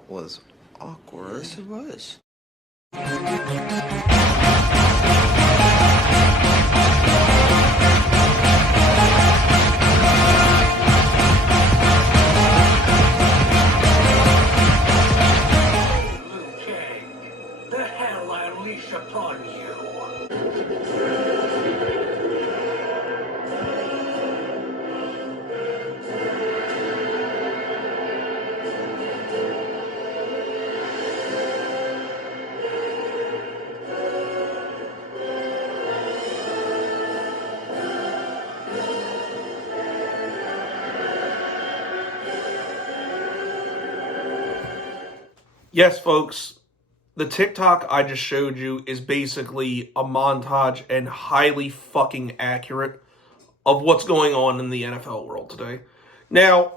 That was awkward. Yes, it was. Okay, the hell I unleash upon you. Yes, folks, the TikTok I just showed you is basically a montage and highly fucking accurate of what's going on in the NFL world today. Now,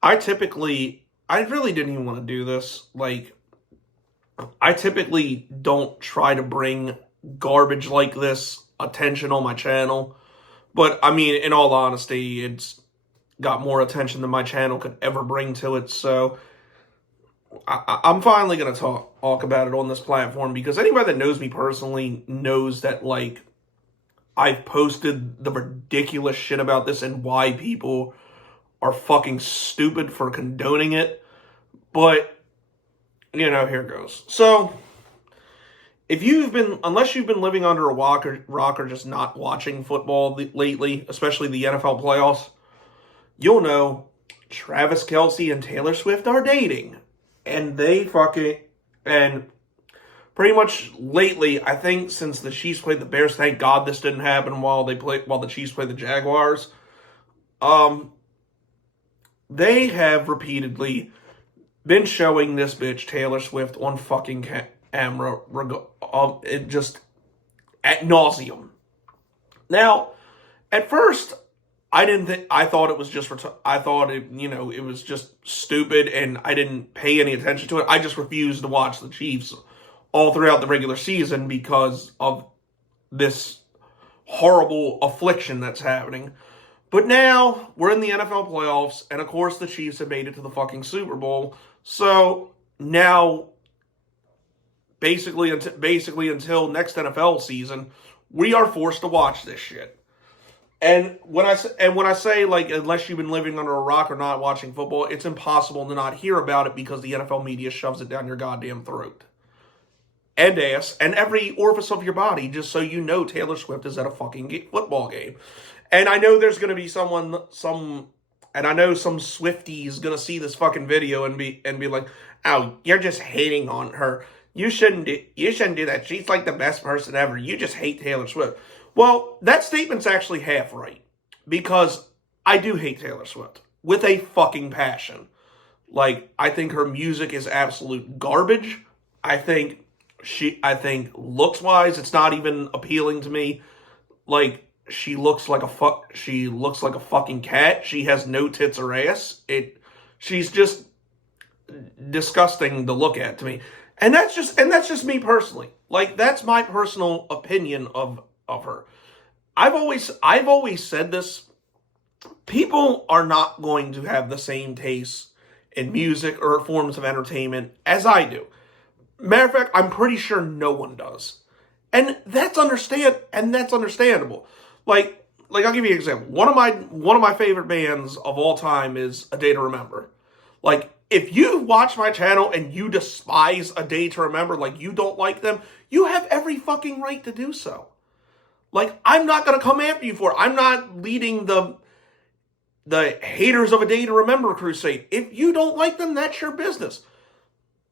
I really didn't even want to do this. Like, I typically don't try to bring garbage like this attention on my channel. But, I mean, in all honesty, it's got more attention than my channel could ever bring to it, so I'm finally going to talk about it on this platform, because anybody that knows me personally knows that, like, I've posted the ridiculous shit about this and why people are fucking stupid for condoning it. But, you know, here goes. So, unless you've been living under a rock or just not watching football lately, especially the NFL playoffs, you'll know Travis Kelce and Taylor Swift are dating. And and pretty much lately, I think since the Chiefs played the Bears, thank God this didn't happen while the Chiefs played the Jaguars. They have repeatedly been showing this bitch Taylor Swift on fucking camera, it just ad nauseum. Now, at first, I thought it was just, I thought it, it was just stupid, and I didn't pay any attention to it. I just refused to watch the Chiefs all throughout the regular season because of this horrible affliction that's happening. But now, we're in the NFL playoffs, and of course the Chiefs have made it to the fucking Super Bowl. So, now, basically until next NFL season, we are forced to watch this shit. And when I say, like, unless you've been living under a rock or not watching football, it's impossible to not hear about it because the NFL media shoves it down your goddamn throat. And ass, and every orifice of your body, just so you know Taylor Swift is at a fucking football game. And I know there's going to be some Swifties going to see this fucking video and be like, oh, you're just hating on her. You shouldn't do that. She's like the best person ever. You just hate Taylor Swift. Well, that statement's actually half right, because I do hate Taylor Swift with a fucking passion. Like, I think her music is absolute garbage. I think looks-wise, it's not even appealing to me. Like, she looks like a fucking cat. She has no tits or ass. She's just disgusting to look at to me. And that's just me personally. Like, that's my personal opinion of her. I've always said this. People are not going to have the same taste in music or forms of entertainment as I do. Matter of fact, I'm pretty sure no one does. And that's understandable. Like I'll give you an example. One of my favorite bands of all time is A Day to Remember. Like, if you watch my channel and you despise A Day to Remember, like you don't like them, you have every fucking right to do so. Like, I'm not going to come after you for it. I'm not leading the haters of A Day to Remember crusade. If you don't like them, that's your business.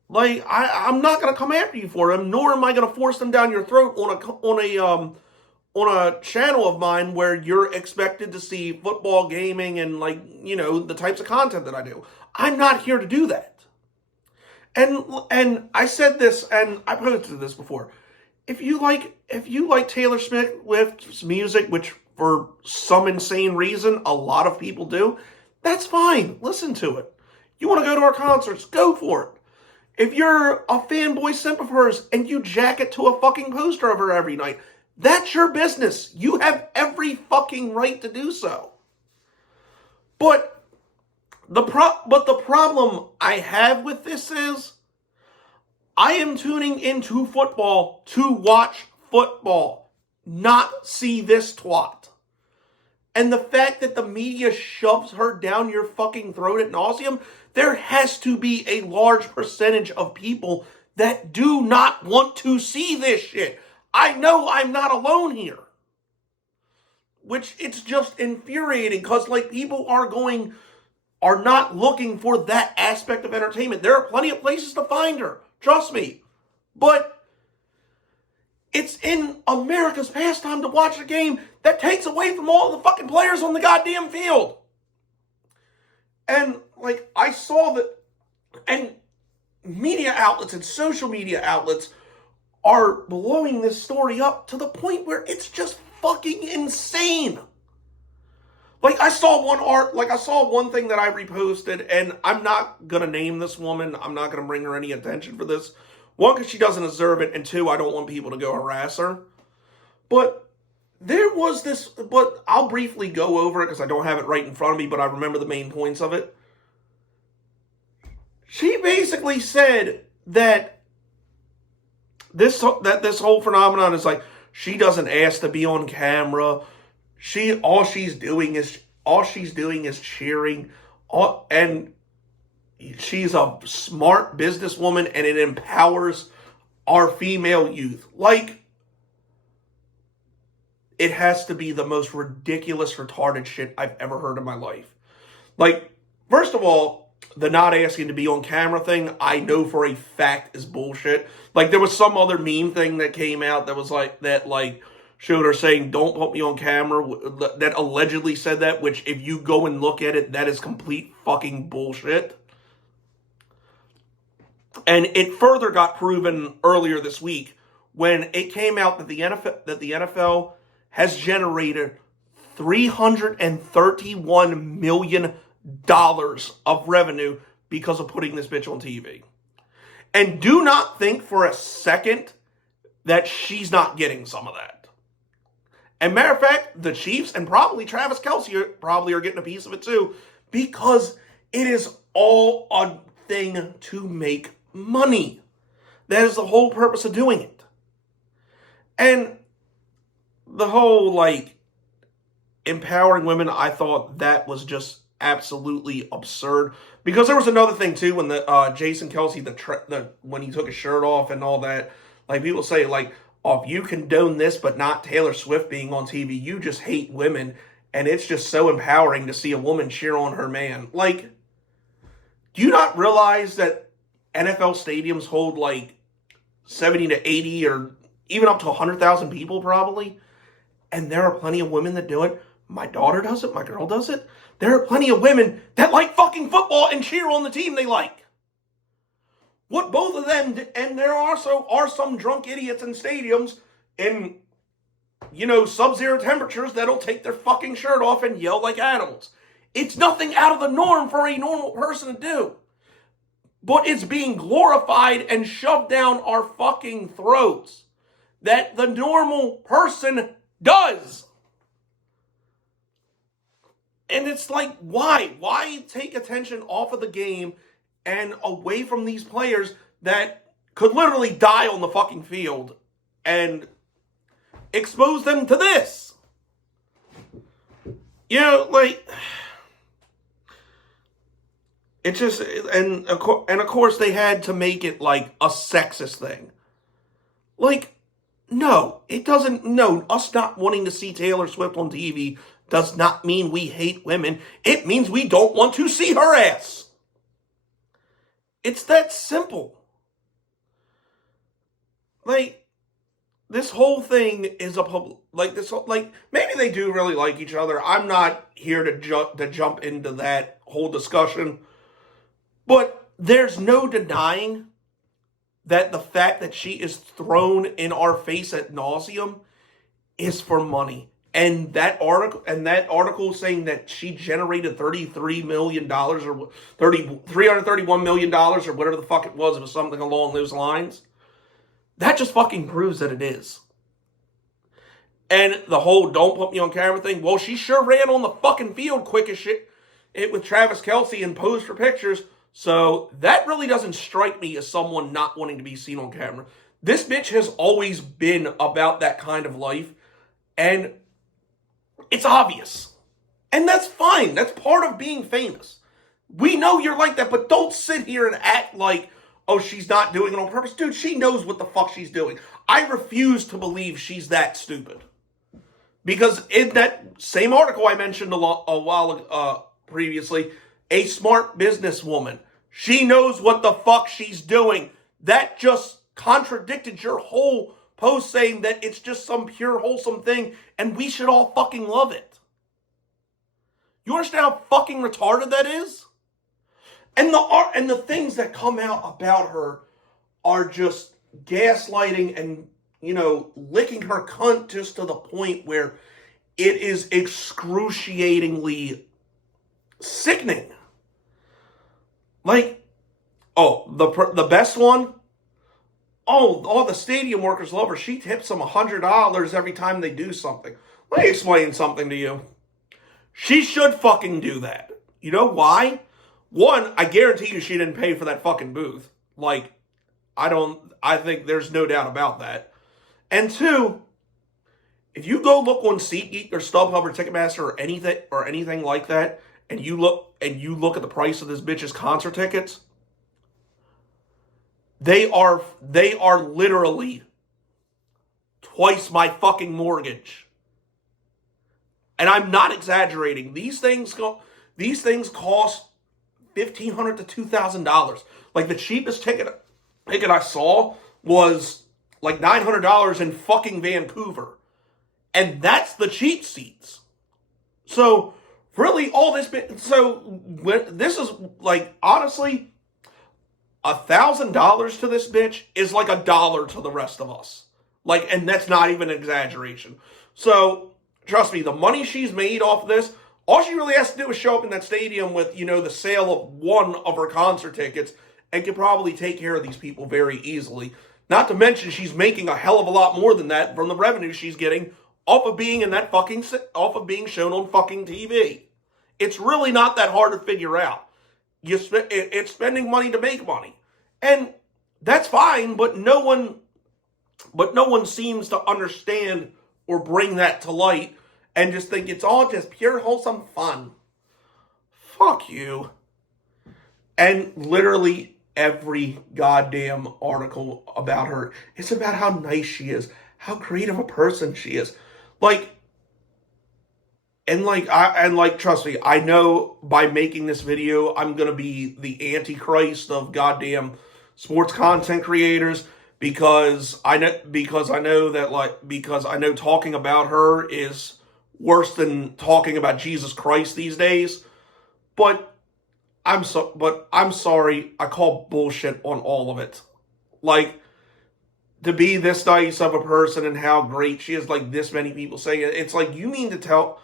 Like, I'm not going to come after you for them, nor am I going to force them down your throat on a channel of mine where you're expected to see football, gaming, and, like, the types of content that I do. I'm not here to do that. And I said this, and I posted this before. If you like Taylor Swift's music, which for some insane reason a lot of people do, that's fine. Listen to it. You want to go to our concerts, go for it. If you're a fanboy simp of hers and you jack it to a fucking poster of her every night, that's your business. You have every fucking right to do so. But But the problem I have with this is I am tuning into football to watch football, not see this twat. And the fact that the media shoves her down your fucking throat ad nauseum, there has to be a large percentage of people that do not want to see this shit. I know I'm not alone here. Which it's just infuriating because like people are not looking for that aspect of entertainment. There are plenty of places to find her. Trust me. But it's in America's pastime to watch a game that takes away from all the fucking players on the goddamn field. And, like, I saw that, and media outlets and social media outlets are blowing this story up to the point where it's just fucking insane. Like, I saw one thing that I reposted, and I'm not gonna name this woman. I'm not gonna bring her any attention for this. One, because she doesn't deserve it, and two, I don't want people to go harass her. But there was this, but I'll briefly go over it because I don't have it right in front of me, but I remember the main points of it. She basically said that this whole phenomenon is like, she doesn't ask to be on camera. All she's doing is cheering. And she's a smart businesswoman and it empowers our female youth. Like, it has to be the most ridiculous, retarded shit I've ever heard in my life. Like, first of all, the not asking to be on camera thing, I know for a fact is bullshit. Like, there was some other meme thing that came out that was like, showed her saying, don't put me on camera, that allegedly said that, which if you go and look at it, that is complete fucking bullshit. And it further got proven earlier this week when it came out that the NFL has generated $331 million of revenue because of putting this bitch on TV. And do not think for a second that she's not getting some of that. And matter of fact, the Cheifs and probably Travis Kelce are getting a piece of it too, because it is all a thing to make money. That is the whole purpose of doing it. And the whole, like, empowering women, I thought that was just absolutely absurd. Because there was another thing too, when the Jason Kelce, when he took his shirt off and all that, like, people say, like, oh, if you condone this but not Taylor Swift being on TV, you just hate women, and it's just so empowering to see a woman cheer on her man. Like, do you not realize that NFL stadiums hold like 70 to 80 or even up to 100,000 people probably? And there are plenty of women that do it. My daughter does it. My girl does it. There are plenty of women that like fucking football and cheer on the team they like. What both of them, and there also are some drunk idiots in stadiums in, sub-zero temperatures that'll take their fucking shirt off and yell like animals. It's nothing out of the norm for a normal person to do. But it's being glorified and shoved down our fucking throats that the normal person does. And it's like, why? Why take attention off of the game and away from these players that could literally die on the fucking field and expose them to this? Like, it's just, and of course they had to make it like a sexist thing. Like, no, it doesn't, no, us not wanting to see Taylor Swift on TV does not mean we hate women. It means we don't want to see her ass. It's that simple. Like, this whole thing is maybe they do really like each other. I'm not here to jump into that whole discussion. But there's no denying that the fact that she is thrown in our face ad nauseum is for money. And that article saying that she generated $33 million or $331 million or whatever the fuck it was something along those lines. That just fucking proves that it is. And the whole don't put me on camera thing, well, she sure ran on the fucking field quick as shit. it with Travis Kelce and posed for pictures. So that really doesn't strike me as someone not wanting to be seen on camera. This bitch has always been about that kind of life, and it's obvious. And that's fine. That's part of being famous. We know you're like that, but don't sit here and act like, oh, she's not doing it on purpose. Dude, she knows what the fuck she's doing. I refuse to believe she's that stupid. Because in that same article I mentioned a while previously, a smart businesswoman, she knows what the fuck she's doing. That just contradicted your whole post saying that it's just some pure wholesome thing and we should all fucking love it. You understand how fucking retarded that is? And the things that come out about her are just gaslighting and, licking her cunt just to the point where it is excruciatingly sickening. Like, the best one? Oh, all the stadium workers love her. She tips them $100 every time they do something. Let me explain something to you. She should fucking do that. You know why? One, I guarantee you she didn't pay for that fucking booth. Like, I think there's no doubt about that. And two, if you go look on SeatGeek or StubHub or Ticketmaster or anything like that, and you look at the price of this bitch's concert tickets, they are literally twice my fucking mortgage. And I'm not exaggerating. These things cost $1,500 to $2,000. Like, the cheapest ticket I saw was like $900 in fucking Vancouver. And that's the cheap seats. So, really, this is, like, honestly, $1,000 to this bitch is like $1 to the rest of us. Like, and that's not even an exaggeration. So, trust me, the money she's made off of this, all she really has to do is show up in that stadium with, the sale of one of her concert tickets and can probably take care of these people very easily. Not to mention she's making a hell of a lot more than that from the revenue she's getting off of being shown on fucking TV. It's really not that hard to figure out. It's spending money to make money. And that's fine, but no one seems to understand or bring that to light and just think it's all just pure wholesome fun. Fuck you. And literally every goddamn article about her is about how nice she is, how creative a person she is. Trust me, I know by making this video, I'm gonna be the antichrist of goddamn sports content creators because I know talking about her is worse than talking about Jesus Christ these days. But I'm sorry, I call bullshit on all of it. Like, to be this nice of a person and how great she is, like this many people saying it, it's like, you mean to tell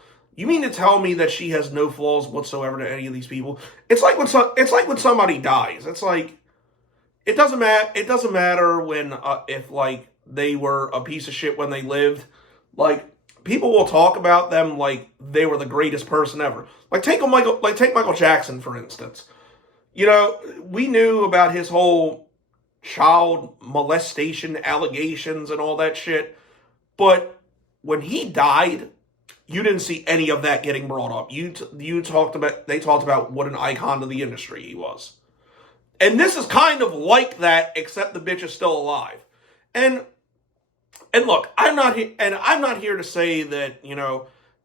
me that she has no flaws whatsoever to any of these people? It's like when somebody dies. It's like, it doesn't matter when if like they were a piece of shit when they lived. Like, people will talk about them like they were the greatest person ever. Take Michael Jackson, for instance. We knew about his whole child molestation allegations and all that shit. But when he died, you didn't see any of that getting brought up. They talked about what an icon to the industry he was. And this is kind of like that, except the bitch is still alive. And look, I'm not here to say that,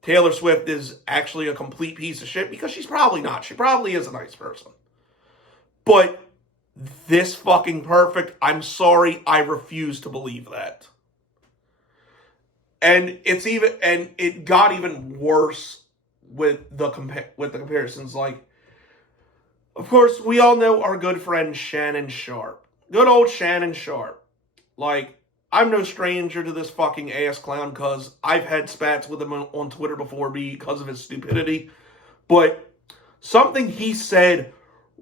Taylor Swift is actually a complete piece of shit, because she's probably not. She probably is a nice person. But this fucking perfect, I'm sorry, I refuse to believe that. And it got even worse with the comparisons. Like, of course, we all know our good friend Shannon Sharp. Good old Shannon Sharp. Like, I'm no stranger to this fucking ass clown, because I've had spats with him on Twitter before because of his stupidity. But something he said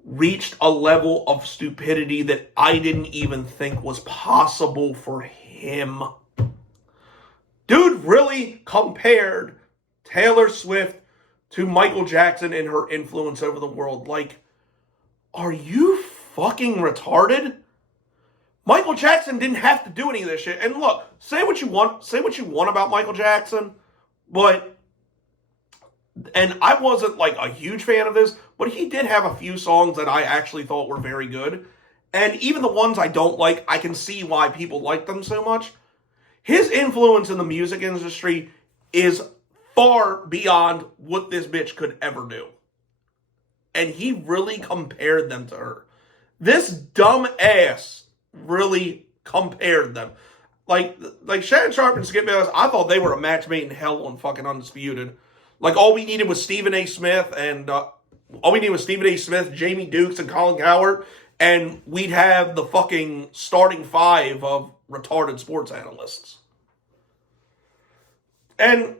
reached a level of stupidity that I didn't even think was possible for him. Dude really compared Taylor Swift to Michael Jackson and her influence over the world. Like, are you fucking retarded? Michael Jackson didn't have to do any of this shit. And look, say what you want about Michael Jackson, but, and I wasn't like a huge fan of this, but he did have a few songs that I actually thought were very good. And even the ones I don't like, I can see why people like them so much. His influence in the music industry is far beyond what this bitch could ever do. And he really compared them to her. This dumb ass really compared them. Like Shannon Sharp and Skip Bayless, I thought they were a match made in hell on fucking Undisputed. Like, all we needed was Stephen A. Smith, Jamie Dukes, and Colin Cowherd, and we'd have the fucking starting five of retarded sports analysts. And,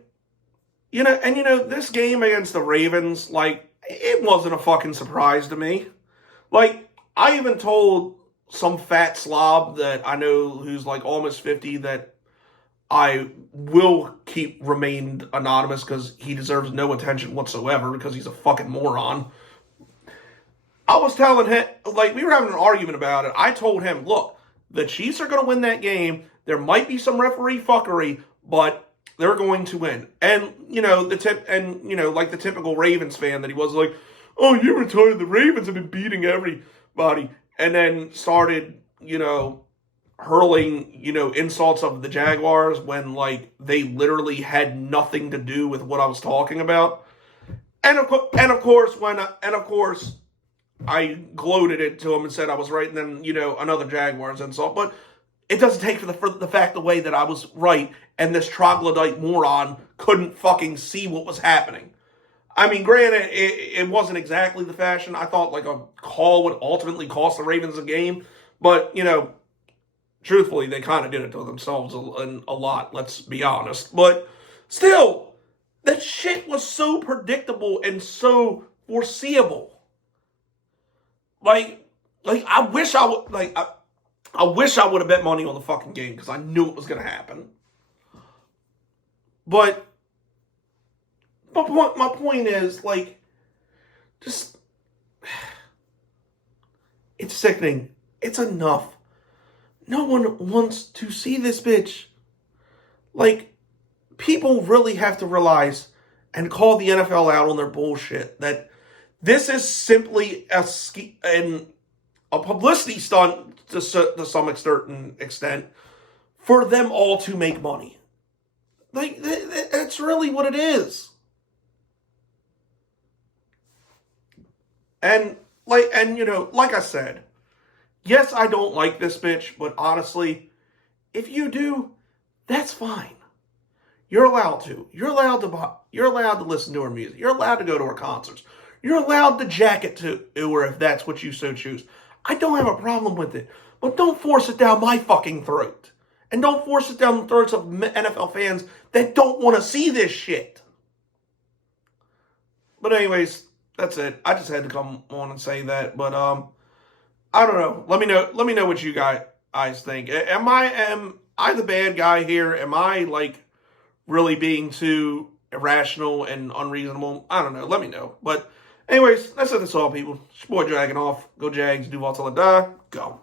this game against the Ravens, like, it wasn't a fucking surprise to me. Like, I even told some fat slob that I know who's like almost 50 that I will remain anonymous because he deserves no attention whatsoever because he's a fucking moron. I was telling him, like, we were having an argument about it. I told him, look, the Chiefs are going to win that game. There might be some referee fuckery, but they're going to win. And, like the typical Ravens fan that he was, like, oh, you retarded, the Ravens have been beating everybody. And then started, hurling, insults of the Jaguars when, like, they literally had nothing to do with what I was talking about. And of course, I gloated it to him and said I was right, and then, another Jaguars insult. But it doesn't take for the fact away that I was right, and this troglodyte moron couldn't fucking see what was happening. I mean, granted, it wasn't exactly the fashion. I thought, like, a call would ultimately cost the Ravens a game. But, truthfully, they kind of did it to themselves a lot, let's be honest. But still, that shit was so predictable and so foreseeable. Like I wish I would, I wish I would have bet money on the fucking game because I knew it was going to happen. But my point is, like, just, it's sickening. It's enough. No one wants to see this bitch. Like, people really have to realize and call the NFL out on their bullshit that this is simply a publicity stunt to some extent for them all to make money. Like, that's really what it is. And like I said, yes, I don't like this bitch, but honestly, if you do, that's fine. You're allowed to. You're allowed to listen to her music. You're allowed to go to her concerts. You're allowed to jacket to her if that's what you so choose. I don't have a problem with it, but don't force it down my fucking throat. And don't force it down the throats of NFL fans that don't want to see this shit. But anyways, that's it. I just had to come on and say that. But I don't know. Let me know what you guys think. Am I the bad guy here? Am I, like, really being too irrational and unreasonable? I don't know. Let me know. But anyways, that's all, people. It's your boy Dragon Off. Go Jags. Do all till I die. Go.